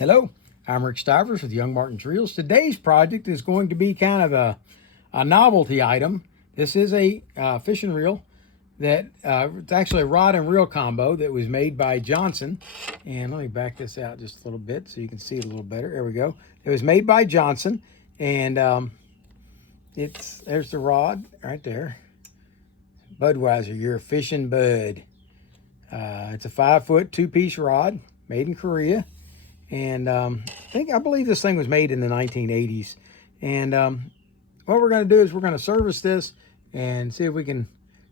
Hello, I'm Rick Stivers with YoungMartin'sReels. Today's project is going to be kind of a novelty item. This is a fishing reel that it's actually a rod and reel combo that was made by Johnson. And let me back this out just a little bit so you can see it a little better. There we go. It was made by Johnson, and there's the rod right there. Budweiser, you're a fishing bud. It's a 5-foot 2-piece rod made in Korea. And I believe this thing was made in the 1980s. And what we're going to do is we're going to service this and see if we can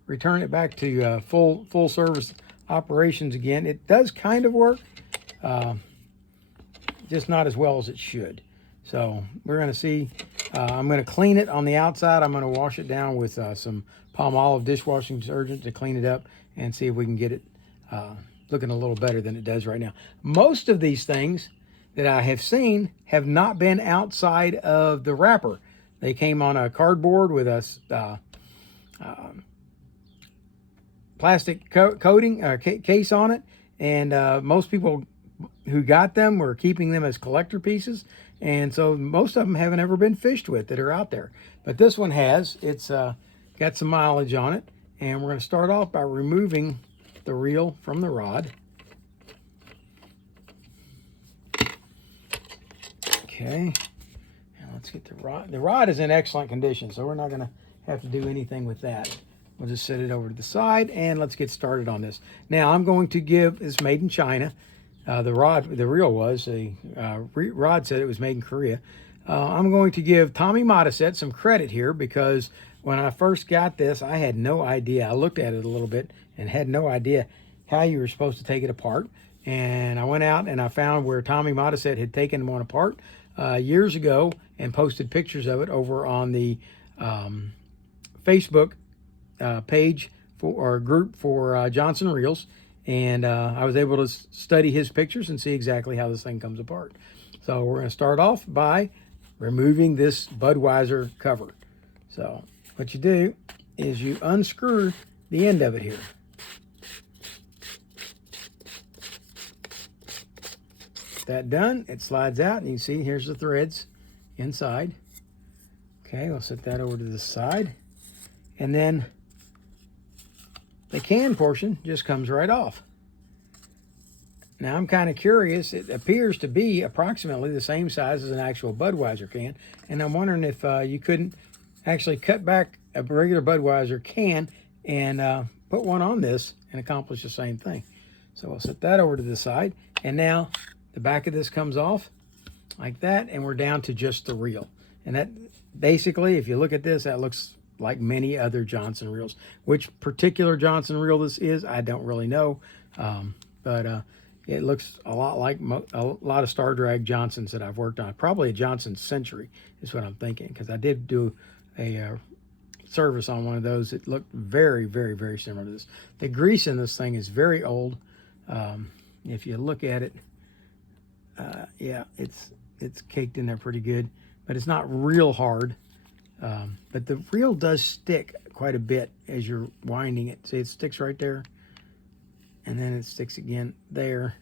return it back to full service operations again. It does kind of work, just not as well as it should. So we're going to see. I'm going to clean it on the outside. I'm going to wash it down with some Palmolive dishwashing detergent to clean it up and see if we can get it looking a little better than it does right now. Most of these things that I have seen have not been outside of the wrapper. They came on a cardboard with a plastic coating case on it, and most people who got them were keeping them as collector pieces, and so most of them haven't ever been fished with that are out there. But this one has. It's got some mileage on it, and we're going to start off by removing the reel from the rod. Okay, and let's get the rod. The rod is in excellent condition, so we're not going to have to do anything with that. We'll just set it over to the side, and let's get started on this. Now, I'm going to give, it's made in China. The reel was, the rod said it was made in Korea. I'm going to give Tommy Modisette some credit here, because when I first got this, I had no idea. I looked at it a little bit and had no idea how you were supposed to take it apart. And I went out and I found where Tommy Modisette had taken one apart years ago and posted pictures of it over on the Facebook page or group for Johnson Reels. And I was able to study his pictures and see exactly how this thing comes apart. So we're going to start off by removing this Budweiser cover. So what you do is you unscrew the end of it here. That done, it slides out, and you can see here's the threads inside. Okay, we'll set that over to the side. And then the can portion just comes right off. Now I'm kind of curious. It appears to be approximately the same size as an actual Budweiser can, and I'm wondering if you couldn't actually cut back a regular Budweiser can and put one on this and accomplish the same thing. So we'll set that over to the side, and now the back of this comes off like that, and we're down to just the reel. And that basically, if you look at this, that looks like many other Johnson reels. Which particular Johnson reel this is, I don't really know, but it looks a lot like a lot of Star Drag Johnsons that I've worked on. Probably a Johnson Century is what I'm thinking, because I did do a service on one of those. It looked very, very, very similar to this. The grease in this thing is very old. If you look at it, yeah, it's caked in there pretty good, but it's not real hard. But the reel does stick quite a bit as you're winding it. See, it sticks right there, and then it sticks again there,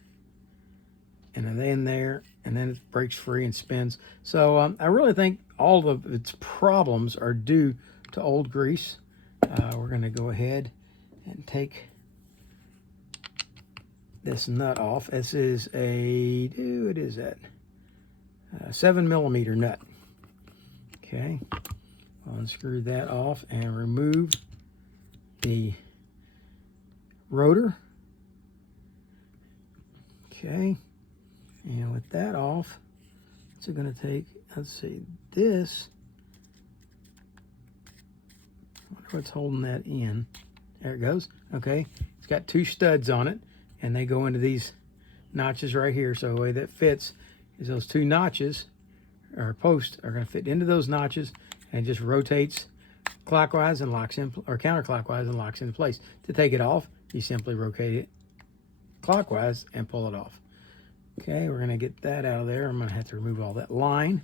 and then there, and then it breaks free and spins. So I really think all of its problems are due to old grease. We're going to go ahead and take this nut off. This is a, what is that? 7mm nut. Okay, I'll unscrew that off and remove the rotor. Okay, and with that off, it's going to take, let's see, this, I wonder what's holding that in. There it goes. Okay, it's got 2 studs on it, and they go into these notches right here. So the way that fits is those 2 notches or posts are going to fit into those notches, and it just rotates clockwise and locks in, or counterclockwise and locks into place. To take it off, you simply rotate it clockwise and pull it off. Okay, we're going to get that out of there. I'm going to have to remove all that line.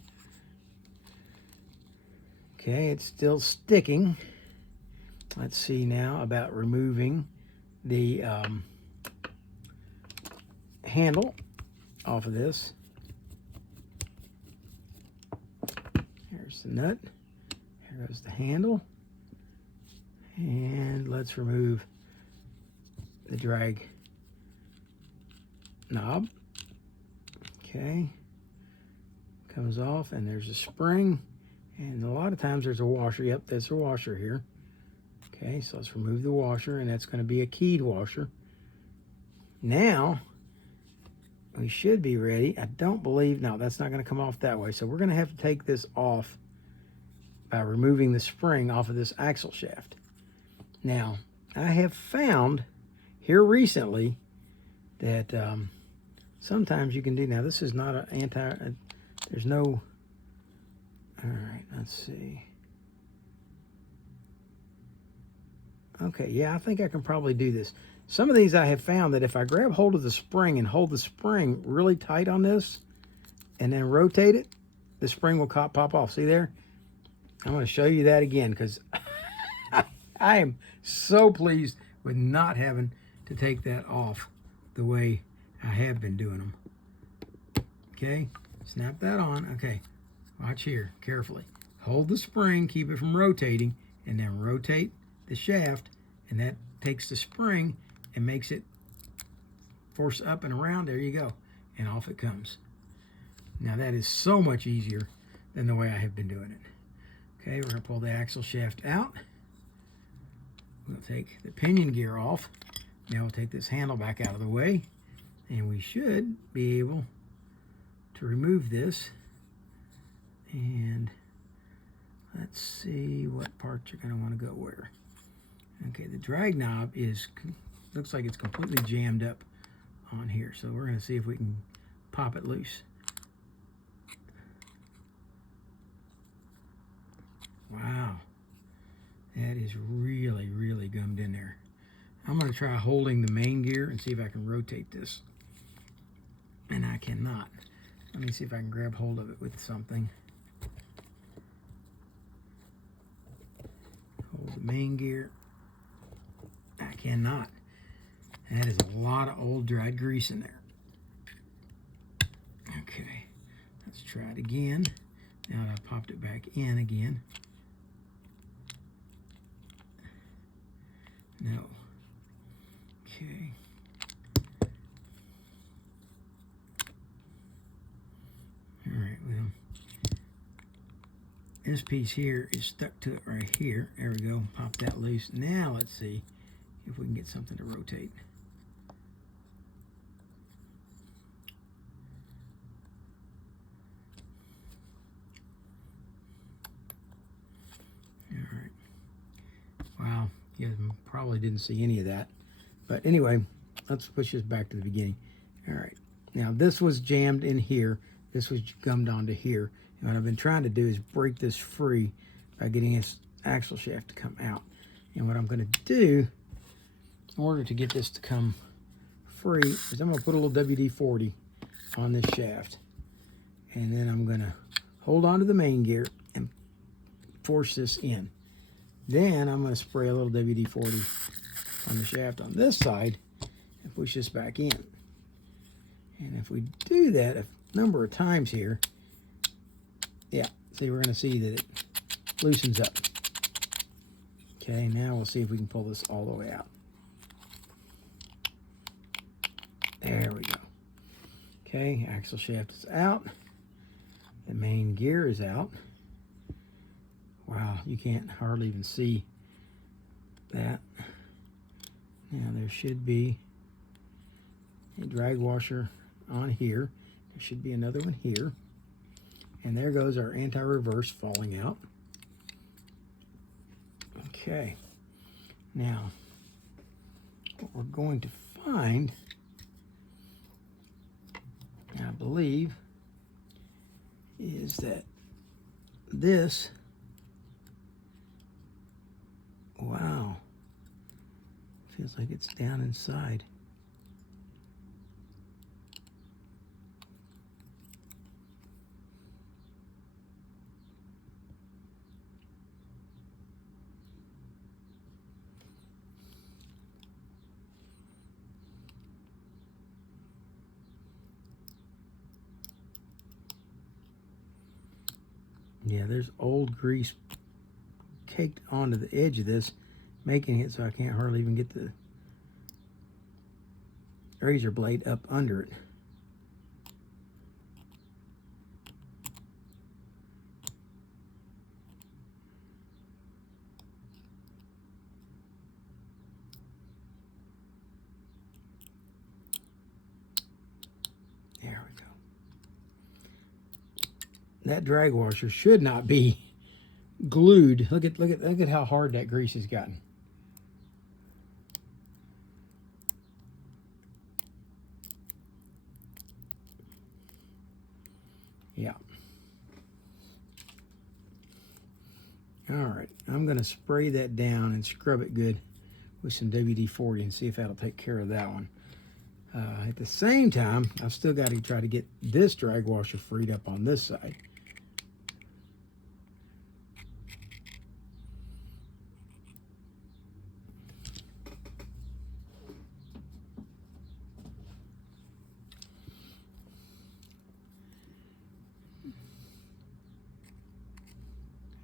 Okay, it's still sticking. Let's see now about removing the handle off of this. There's the nut. Here goes the handle. And let's remove the drag knob. Okay. Comes off, and there's a spring. And a lot of times there's a washer. Yep, there's a washer here. Okay, so let's remove the washer, and that's going to be a keyed washer. Now, we should be ready. I don't believe, no, that's not going to come off that way. So we're going to have to take this off by removing the spring off of this axle shaft. Now, I have found here recently that sometimes you can do, now this is not an there's no, all right, let's see. Okay, yeah, I think I can probably do this. Some of these I have found that if I grab hold of the spring and hold the spring really tight on this and then rotate it, the spring will pop off. See there? I'm going to show you that again because I am so pleased with not having to take that off the way I have been doing them. Okay, snap that on. Okay, watch here carefully. Hold the spring, keep it from rotating, and then rotate the shaft, and that takes the spring and makes it force up and around. There you go, and off it comes. Now that is so much easier than the way I have been doing it. Okay, we're going to pull the axle shaft out. We'll take the pinion gear off. Now we'll take this handle back out of the way, and we should be able to remove this. And let's see what parts you're going to want to go where. Okay, the drag knob looks like it's completely jammed up on here. So we're going to see if we can pop it loose. Wow, that is really, really gummed in there. I'm going to try holding the main gear and see if I can rotate this. And I cannot. Let me see if I can grab hold of it with something. Hold the main gear. I cannot. That is a lot of old dried grease in there. Okay, let's try it again. Now that I've popped it back in again. No. Okay. All right, well, this piece here is stuck to it right here. There we go. Pop that loose. Now let's see if we can get something to rotate. All right. Wow. You probably didn't see any of that. But anyway, let's push this back to the beginning. All right. Now this was jammed in here. This was gummed onto here. And what I've been trying to do is break this free by getting this axle shaft to come out. And what I'm going to do in order to get this to come free is I'm going to put a little WD-40 on this shaft. And then I'm going to hold on to the main gear and force this in. Then I'm going to spray a little WD-40 on the shaft on this side and push this back in. And if we do that a number of times here, yeah, see, we're going to see that it loosens up. Okay, now we'll see if we can pull this all the way out. There we go. Okay, axle shaft is out. The main gear is out. Wow, you can't hardly even see that. Now there should be a drag washer on here. There should be another one here. And there goes our anti-reverse falling out. Okay. Now, what we're going to find, I believe, is that this, wow, feels like it's down inside. Yeah, there's old grease caked onto the edge of this, making it so I can't hardly even get the razor blade up under it. There we go. That drag washer should not be glued. Look at how hard that grease has gotten. Yeah. All right, I'm going to spray that down and scrub it good with some WD-40 and see if that'll take care of that one. At the same time, I've still got to try to get this drag washer freed up on this side.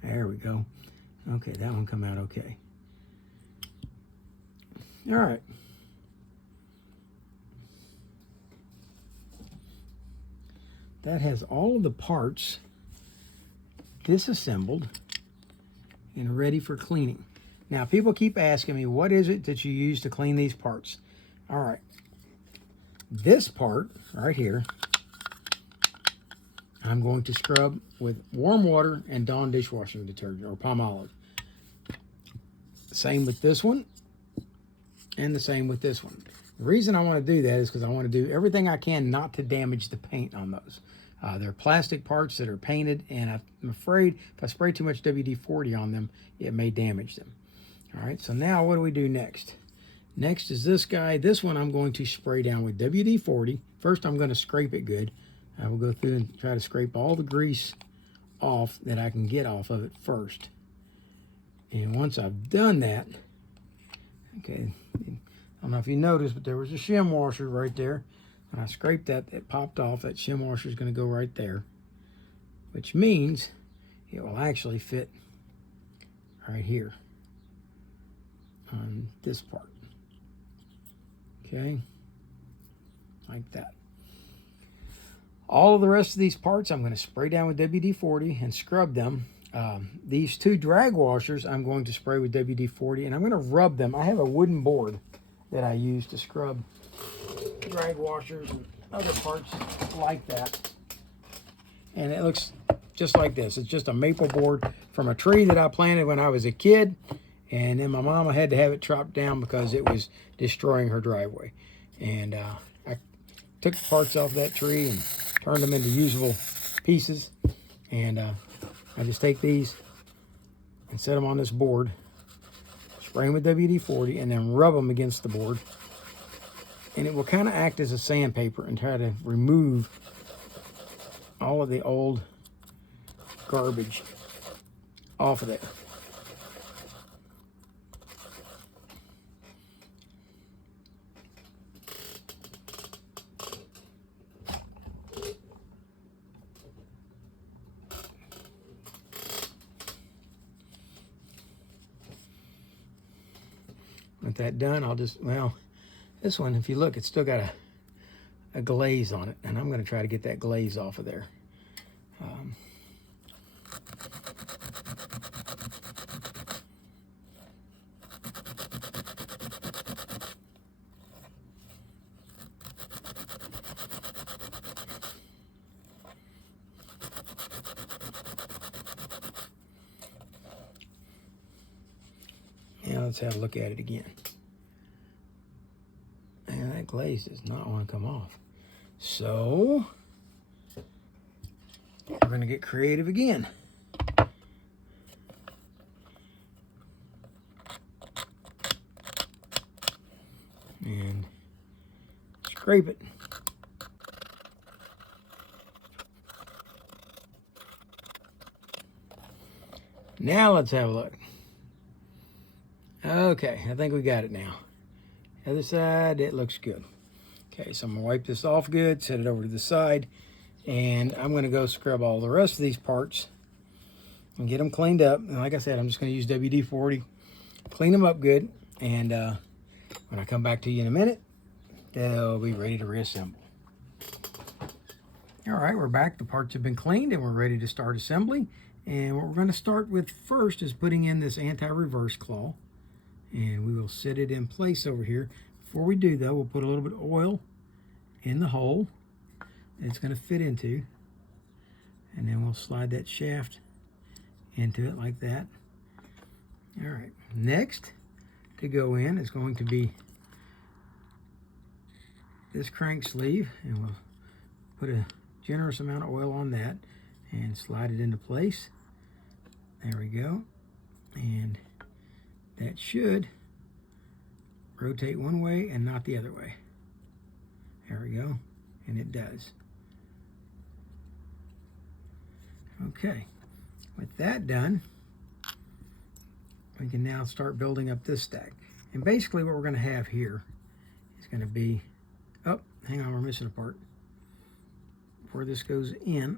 There we go. Okay, that one come out okay. All right. That has all of the parts disassembled and ready for cleaning. Now, people keep asking me, what is it that you use to clean these parts? All right. This part right here, I'm going to scrub with warm water and Dawn dishwashing detergent or Palmolive. Same with this one and the same with this one. The reason I want to do that is because I want to do everything I can not to damage the paint on those. They're plastic parts that are painted, and I'm afraid if I spray too much WD-40 on them, it may damage them. All right, so now what do we do next? Next is this guy. This one I'm going to spray down with WD-40. First, I'm going to scrape it good. I will go through and try to scrape all the grease off that I can get off of it first. And once I've done that, okay, I don't know if you noticed, but there was a shim washer right there. When I scraped that, it popped off. That shim washer is going to go right there, which means it will actually fit right here on this part. Okay, like that. All of the rest of these parts I'm going to spray down with WD-40 and scrub them. These two drag washers I'm going to spray with WD-40 and I'm going to rub them. I have a wooden board that I use to scrub drag washers and other parts like that. And it looks just like this. It's just a maple board from a tree that I planted when I was a kid. And then my mama had to have it chopped down because it was destroying her driveway. And I took the parts off that tree and turned them into usable pieces. And I just take these and set them on this board, spray them with WD-40, and then rub them against the board. And it will kind of act as a sandpaper and try to remove all of the old garbage off of there. With that done, I'll just, well, this one, if you look, it's still got a glaze on it, and I'm going to try to get that glaze off of there. Now let's have a look at it again. And that glaze does not want to come off. So we're going to get creative again. And scrape it. Now let's have a look. Okay, I think we got it now. Other side, it looks good. Okay, so I'm gonna wipe this off good, set it over to the side, and I'm gonna go scrub all the rest of these parts and get them cleaned up. And like I said, I'm just going to use WD-40, clean them up good, and when I come back to you in a minute, they'll be ready to reassemble. All right, we're back. The parts have been cleaned and we're ready to start assembly. And what we're going to start with first is putting in this anti-reverse claw, and we will set it in place over here. Before we do though, we'll put a little bit of oil in the hole that it's going to fit into, and then we'll slide that shaft into it like that. All right, next to go in is going to be this crank sleeve, and we'll put a generous amount of oil on that and slide it into place. There we go. And that should rotate one way and not the other way. There we go. And it does. Okay. With that done, we can now start building up this stack. And basically what we're going to have here is going to be, oh, hang on, we're missing a part. Before this goes in,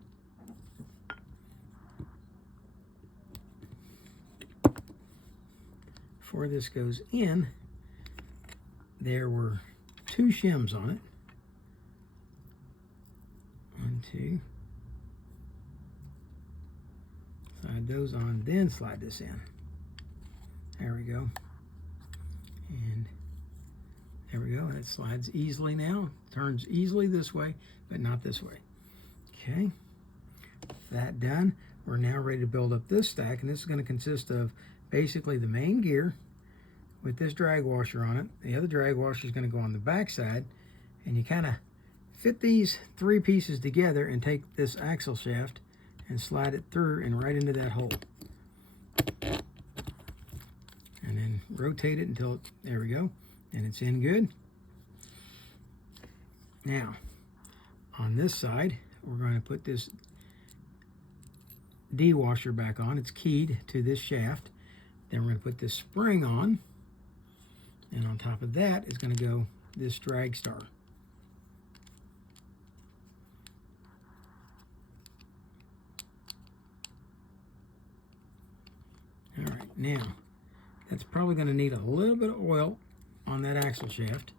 there were 2 shims on it. 1, 2. Slide those on, then slide this in. There we go. And there we go. And it slides easily now. Turns easily this way, but not this way. Okay. That done. We're now ready to build up this stack, and this is going to consist of basically the main gear with this drag washer on it. The other drag washer is going to go on the back side, and you kind of fit these 3 pieces together and take this axle shaft and slide it through and right into that hole. And then rotate it until, there we go, and it's in good. Now, on this side, we're going to put this D-washer back on. It's keyed to this shaft. Then we're going to put this spring on, and on top of that is going to go this drag star. All right, now that's probably going to need a little bit of oil on that axle shaft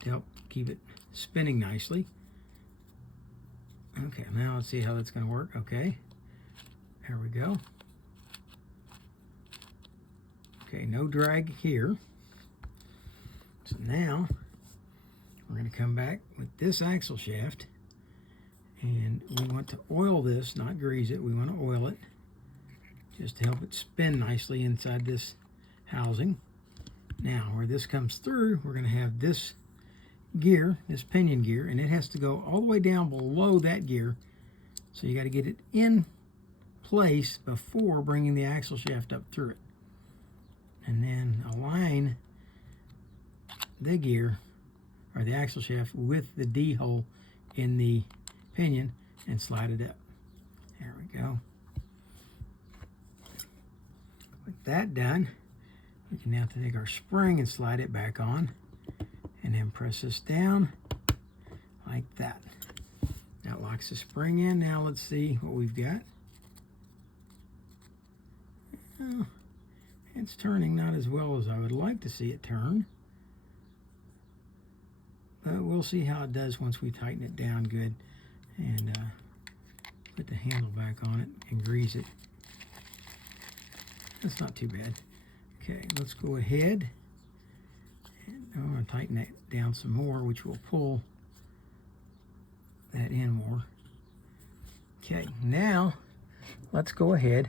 to help keep it spinning nicely. Okay, now let's see how that's going to work. Okay, there we go. Okay, no drag here. So now we're going to come back with this axle shaft, and we want to oil this, not grease it. We want to oil it just to help it spin nicely inside this housing. Now, where this comes through, we're going to have this gear, this pinion gear, and it has to go all the way down below that gear. So you got to get it in place before bringing the axle shaft up through it. And then align the gear or the axle shaft with the D hole in the pinion and slide it up. There we go. With that done, we can now take our spring and slide it back on, and then press this down like that. That locks the spring in. Now let's see what we've got. Oh, it's turning not as well as I would like to see it turn, but we'll see how it does once we tighten it down good and put the handle back on it and grease it. That's not too bad. Okay, let's go ahead. And I'm going to tighten that down some more, which will pull that in more. Okay, now let's go ahead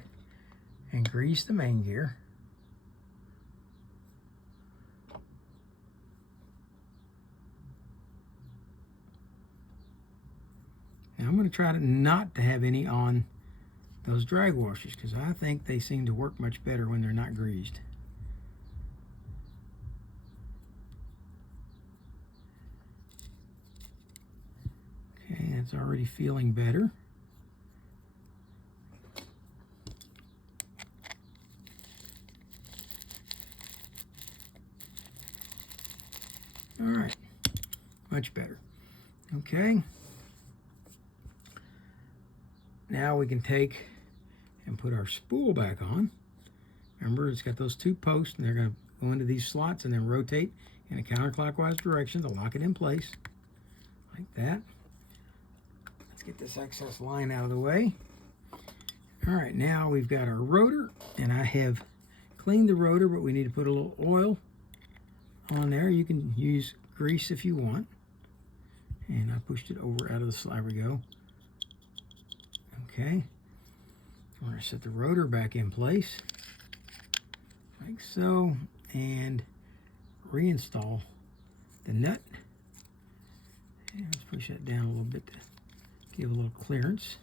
and grease the main gear. Now I'm going to try to not to have any on those drag washers, because I think they seem to work much better when they're not greased. Okay, that's already feeling better. All right, much better. Okay. Now we can take and put our spool back on. Remember, it's got those 2 posts, and they're going to go into these slots and then rotate in a counterclockwise direction to lock it in place, like that. Let's get this excess line out of the way. All right, now we've got our rotor, and I have cleaned the rotor, but we need to put a little oil on there. You can use grease if you want. And I pushed it over out of the slide. There we go. Okay. We're going to set the rotor back in place, like so, and reinstall the nut. And let's push that down a little bit to give a little clearance.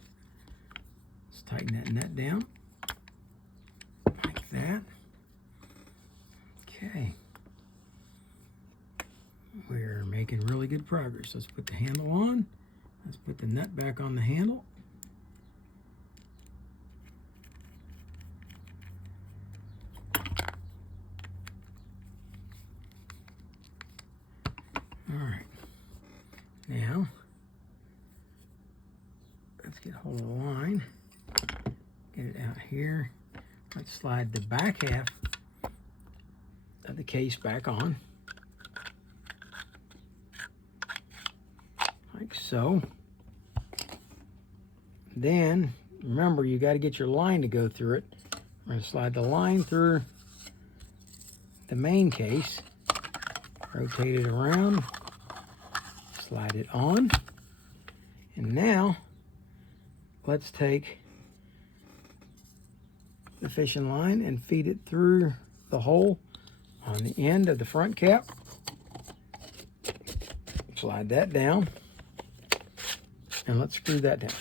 Let's tighten that nut down, like that. Okay. We're making really good progress. Let's put the handle on. Let's put the nut back on the handle. All right. Now, let's get a hold of the line. Get it out here. Let's slide the back half of the case back on. Like so. Then, remember, you got to get your line to go through it. We're going to slide the line through the main case. Rotate it around. Slide it on. And now, let's take the fishing line and feed it through the hole on the end of the front cap. Slide that down. And let's screw that down.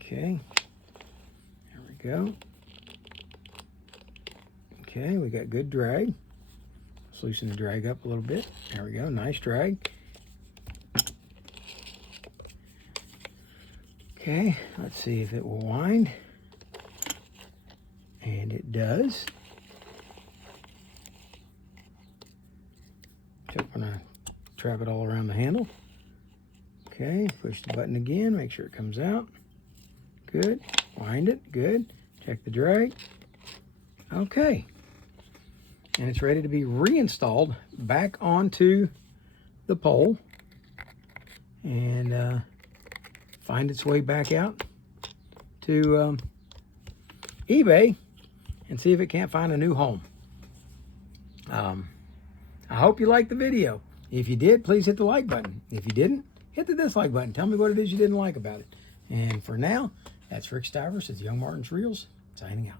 Okay. There we go. Okay, we got good drag. Let's loosen the drag up a little bit. There we go, nice drag. Okay, let's see if it will wind. And it does. So I'm gonna trap it all around the handle. Okay, push the button again, make sure it comes out. Good, wind it, good. Check the drag. Okay. And it's ready to be reinstalled back onto the pole and find its way back out to eBay and see if it can't find a new home. I hope you liked the video. If you did, please hit the like button. If you didn't, hit the dislike button. Tell me what it is you didn't like about it. And for now, that's Rick Stivers at YoungMartin'sReels, signing out.